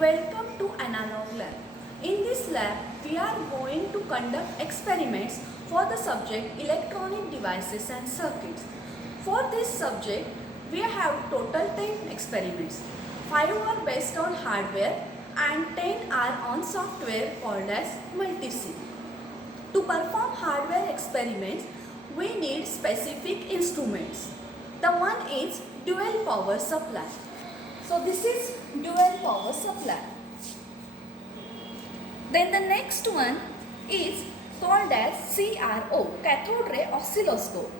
Welcome to Analog Lab. In this lab, we are going to conduct experiments for the subject Electronic Devices and Circuits. For this subject, we have total 10 experiments. 5 are based on hardware and 10 are on software called as multi-sim. To perform hardware experiments, we need specific instruments. The one is dual power supply. So this is dual power supply. Then the next one is called as CRO, cathode ray oscilloscope.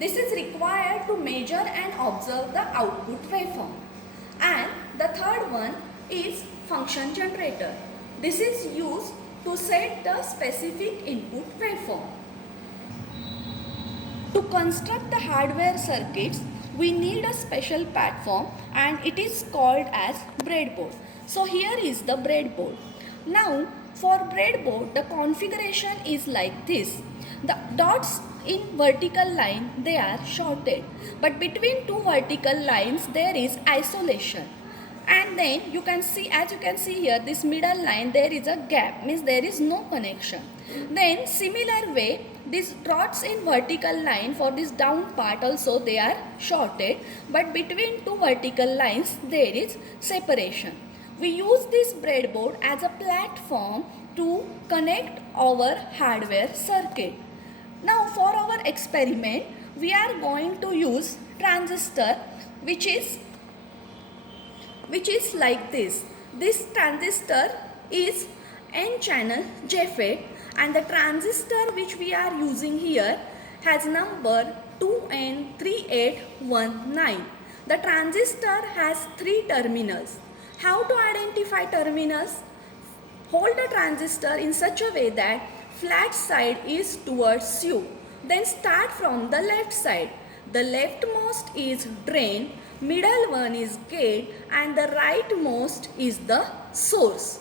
This is required to measure and observe the output waveform. And the third one is function generator. This is used to set the specific input waveform. To construct the hardware circuits, we need a special platform and it is called as breadboard. So here is the breadboard. Now for breadboard, the configuration is like this. The dots in vertical line, they are shorted, but between two vertical lines there is isolation. And then you can see, as you can see here, this middle line, there is a gap, means there is no connection. Then similar way, these dots in vertical line for this down part also they are shorted, but between two vertical lines there is separation. We use this breadboard as a platform to connect our hardware circuit. Now for our experiment, we are going to use transistor which is like this. This transistor is N-channel JFET and the transistor which we are using here has number 2N3819. The transistor has 3 terminals. How to identify terminals? Hold the transistor in such a way that flat side is towards you. Then start from the left side. The leftmost is drain, middle one is gate and the rightmost is the source.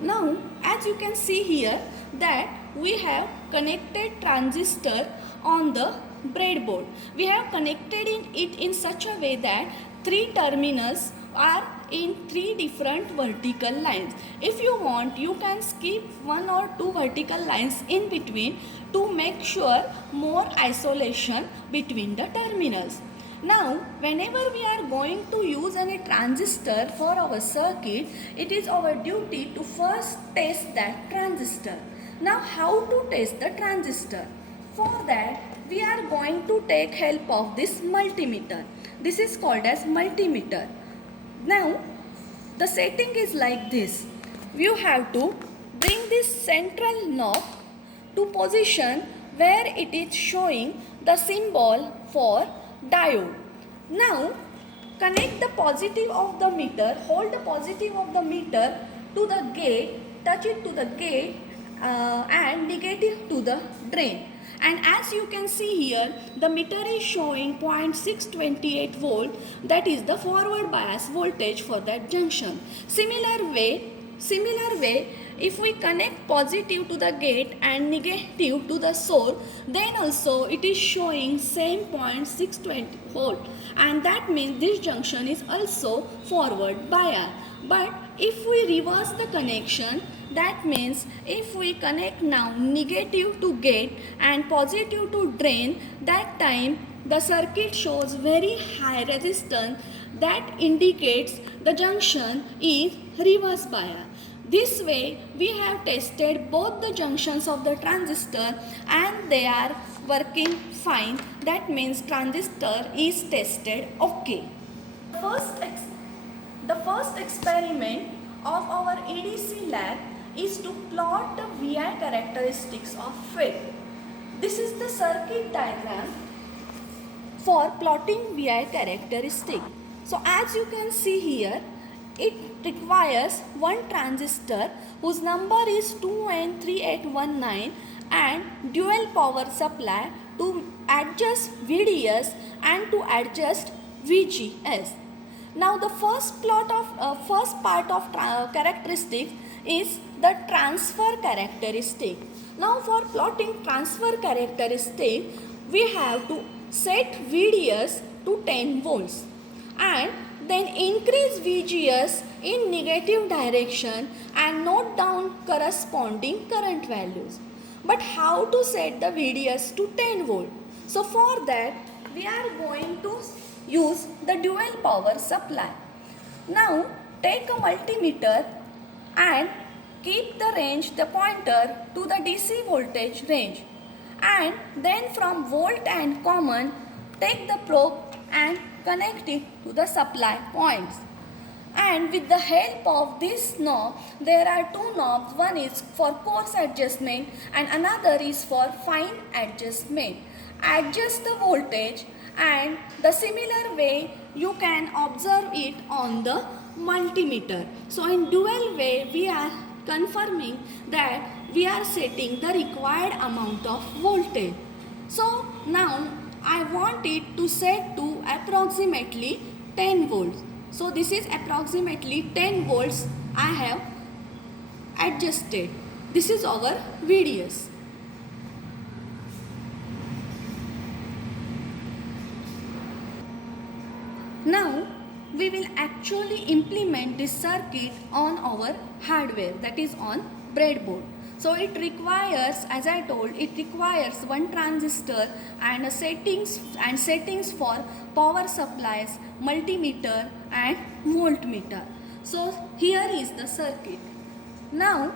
Now as you can see here that we have connected transistor on the breadboard. We have connected it in such a way that 3 terminals are in 3 different vertical lines. If you want, you can skip 1 or 2 vertical lines in between to make sure more isolation between the terminals. Now, whenever we are going to use any transistor for our circuit, it is our duty to first test that transistor. Now, how to test the transistor? For that, we are going to take help of this multimeter. This is called as multimeter. Now, the setting is like this. You have to bring this central knob to position where it is showing the symbol for diode. Now, connect the positive of the meter, hold the positive of the meter to the gate, touch it to the gate and negative to the drain. And as you can see here, the meter is showing 0.628 volt, that is the forward bias voltage for that junction. Similar way, if we connect positive to the gate and negative to the source, then also it is showing same 0.620 volt, and that means this junction is also forward bias. But if we reverse the connection, that means if we connect now negative to gate and positive to drain, that time the circuit shows very high resistance, that indicates the junction is reverse bias. This way we have tested both the junctions of the transistor and they are working fine. That means transistor is tested okay. The first experiment of our EDC lab is to plot the VI characteristics of FET. This is the circuit diagram for plotting VI characteristic. So as you can see here, it requires one transistor whose number is 2N3819 and dual power supply to adjust VDS and to adjust VGS. Now the first part of characteristics is the transfer characteristic. Now for plotting transfer characteristic, we have to set VDS to 10 volts and then increase VGS in negative direction and note down corresponding current values. But how to set the VDS to 10 volt? So for that we are going to use the dual power supply. Now take a multimeter and keep the pointer to the DC voltage range, and then from volt and common take the probe and connect it to the supply points. And with the help of this knob, there are two knobs. One is for coarse adjustment and another is for fine adjustment. Adjust the voltage, and the similar way you can observe it on the multimeter. So in dual way we are confirming that we are setting the required amount of voltage. So now I want it to set to approximately 10 volts. So this is approximately 10 volts I have adjusted. This is our VDS. Now we will actually implement this circuit on our hardware, that is on breadboard. So it requires, as I told, it requires one transistor and settings for power supplies, multimeter and voltmeter. So here is the circuit. Now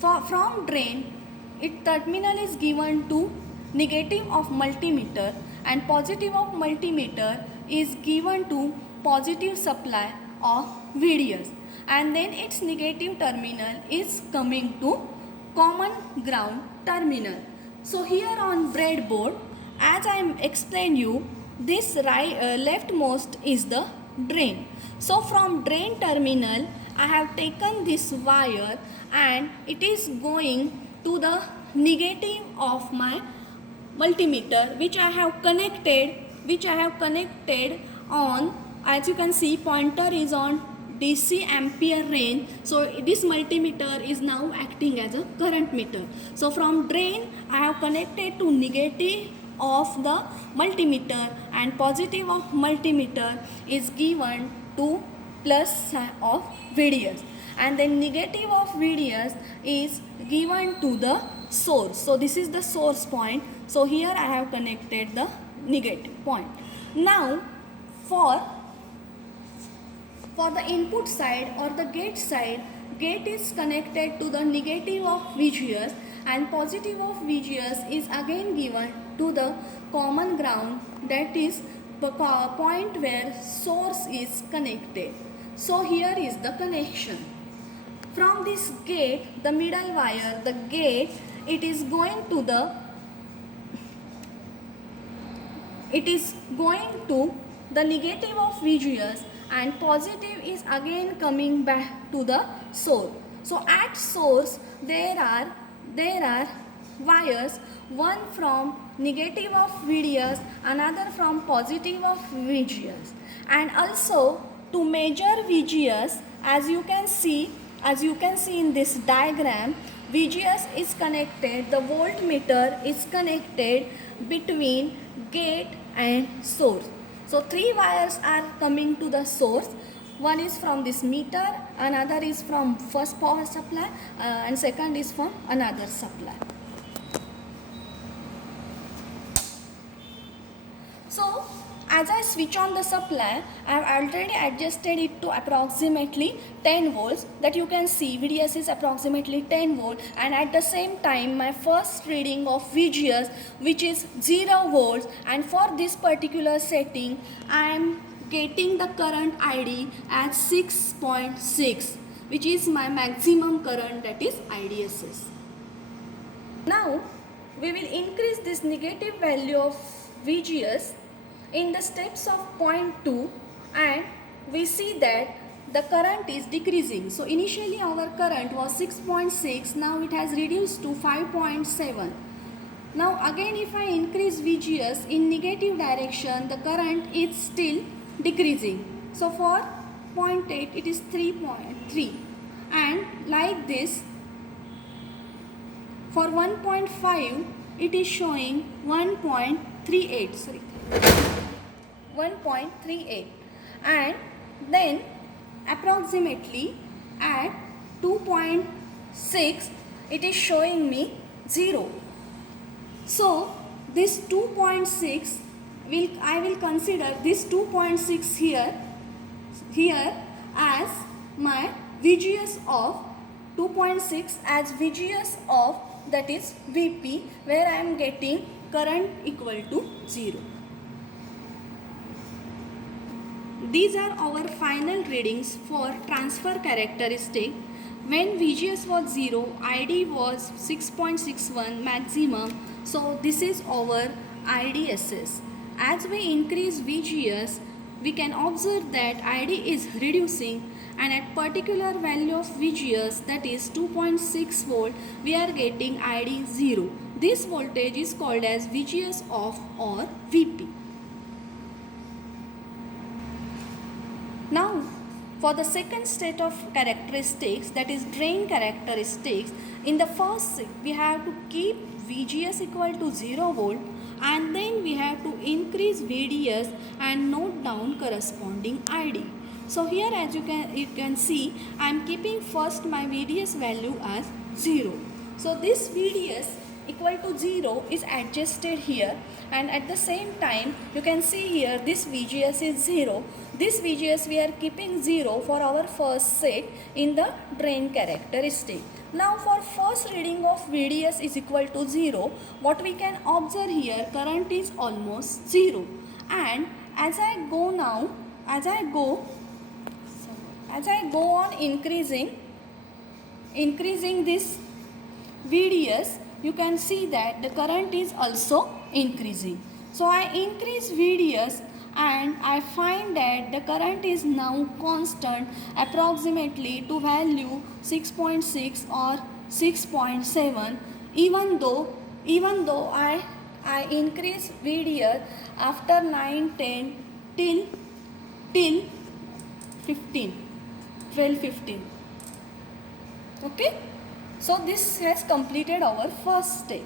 from drain, its terminal is given to negative of multimeter and positive of multimeter is given to positive supply of VDS, and then its negative terminal is coming to common ground terminal. So here on breadboard, as I explained you, this leftmost is the drain. So from drain terminal I have taken this wire and it is going to the negative of my multimeter, which I have connected on, as you can see, pointer is on DC ampere range. So this multimeter is now acting as a current meter. So from drain I have connected to negative of the multimeter and positive of multimeter is given to plus of VDS, and then negative of VDS is given to the source. So this is the source point. So here I have connected the negative point. Now for the input side or the gate side, gate is connected to the negative of VGS and positive of VGS is again given to the common ground, that is the point where source is connected. So here is the connection. From this gate, the middle wire, the gate, it is going to the negative of VGS and positive is again coming back to the source. So at source there are wires, one from negative of VDS, another from positive of VGS. And also to measure VGS, as you can see in this diagram, VGS is connected, the voltmeter is connected between gate and source. So three wires are coming to the source. One is from this meter, another is from first power supply, and second is from another supply. So as I switch on the supply, I have already adjusted it to approximately 10 volts. That you can see VDS is approximately 10 volts, and at the same time my first reading of VGS, which is 0 volts, and for this particular setting I am getting the current ID at 6.6, which is my maximum current, that is IDSS. Now we will increase this negative value of VGS in the steps of 0.2, and we see that the current is decreasing. So initially our current was 6.6, now it has reduced to 5.7. Now again if I increase VGS in negative direction, the current is still decreasing. So for 0.8 it is 3.3, and like this for 1.5 it is showing 1.38. and then approximately at 2.6 it is showing me 0. So this 2.6 I will consider this 2.6 here as my VGS of 2.6 as VGS of, that is VP, where I am getting current equal to 0. These are our final readings for transfer characteristic. When VGS was 0, ID was 6.61 maximum. So this is our IDSS. As we increase VGS, we can observe that ID is reducing, and at particular value of VGS, that is 2.6 volt, we are getting ID 0. This voltage is called as VGS off or VP. Now, for the second set of characteristics, that is drain characteristics, in the first set we have to keep VGS equal to 0 volt, and then we have to increase VDS and note down corresponding ID. So here, as you can see, I am keeping first my VDS value as 0. So this VDS equal to 0 is adjusted here, and at the same time you can see here this VGS is 0. This VGS we are keeping 0 for our first set in the drain characteristic. Now for first reading of VDS is equal to 0, what we can observe here, current is almost 0, and as I go on increasing this VDS, you can see that the current is also increasing. So I increase VDS and I find that the current is now constant approximately to value 6.6 or 6.7, even though I increase VDS after 9, 10 till 15, 12, 15. Okay. So this has completed our first step.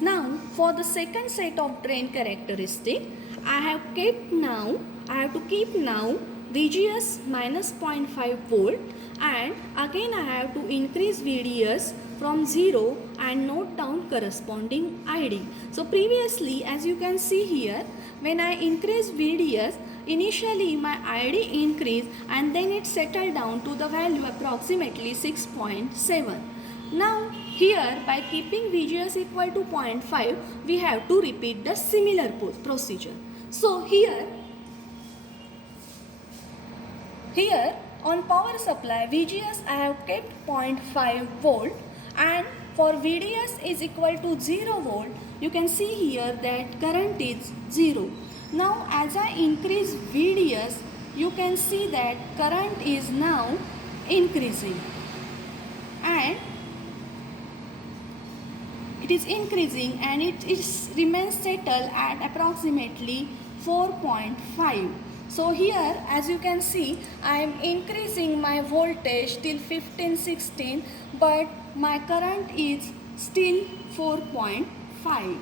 Now for the second set of drain characteristic, I have to keep now VGS minus 0.5 volt, and again I have to increase VDS from 0 and note down corresponding ID. So previously, as you can see here, when I increase VDS, initially my ID increased and then it settled down to the value approximately 6.7. Now here, by keeping VGS equal to 0.5, we have to repeat the similar procedure. So here on power supply, VGS I have kept 0.5 volt, and for VDS is equal to 0 volt, you can see here that current is 0. Now as I increase VDS, you can see that current is now increasing, and it is increasing and it remains settled at approximately 4.5. So here, as you can see, I am increasing my voltage till 15, 16, but my current is still 4.5.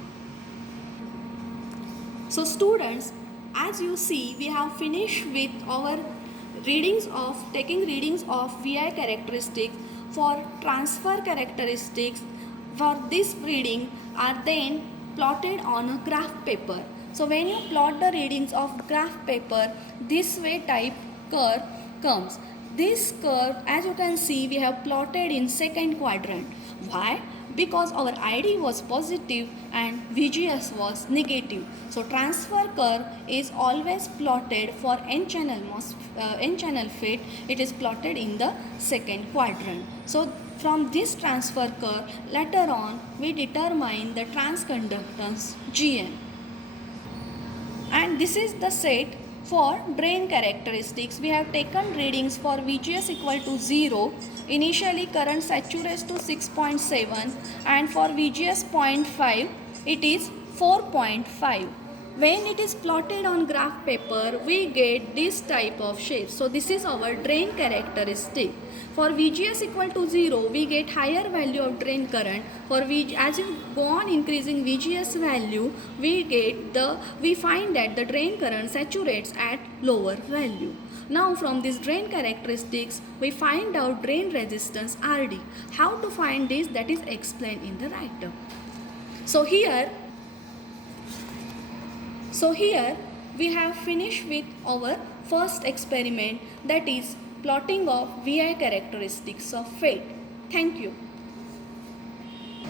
So students, as you see, we have finished with our taking readings of VI characteristics. For transfer characteristics, for this reading are then plotted on a graph paper. So when you plot the readings of graph paper, this way type curve comes. This curve, as you can see, we have plotted in second quadrant. Why? Because our ID was positive and VGS was negative. So transfer curve is always plotted for N-channel FET. It is plotted in the second quadrant. So from this transfer curve, later on we determine the transconductance GM. And this is the set for drain characteristics. We have taken readings for VGS equal to 0. Initially current saturates to 6.7, and for VGS 0.5 it is 4.5. When it is plotted on graph paper, we get this type of shape. So this is our drain characteristic. For VGS equal to 0, we get higher value of drain current. As you go on increasing VGS value, we find that the drain current saturates at lower value. Now from these drain characteristics, we find out drain resistance RD. How to find this? That is explained in the writer. So here we have finished with our first experiment, that is plotting of VI characteristics of FET. Thank you.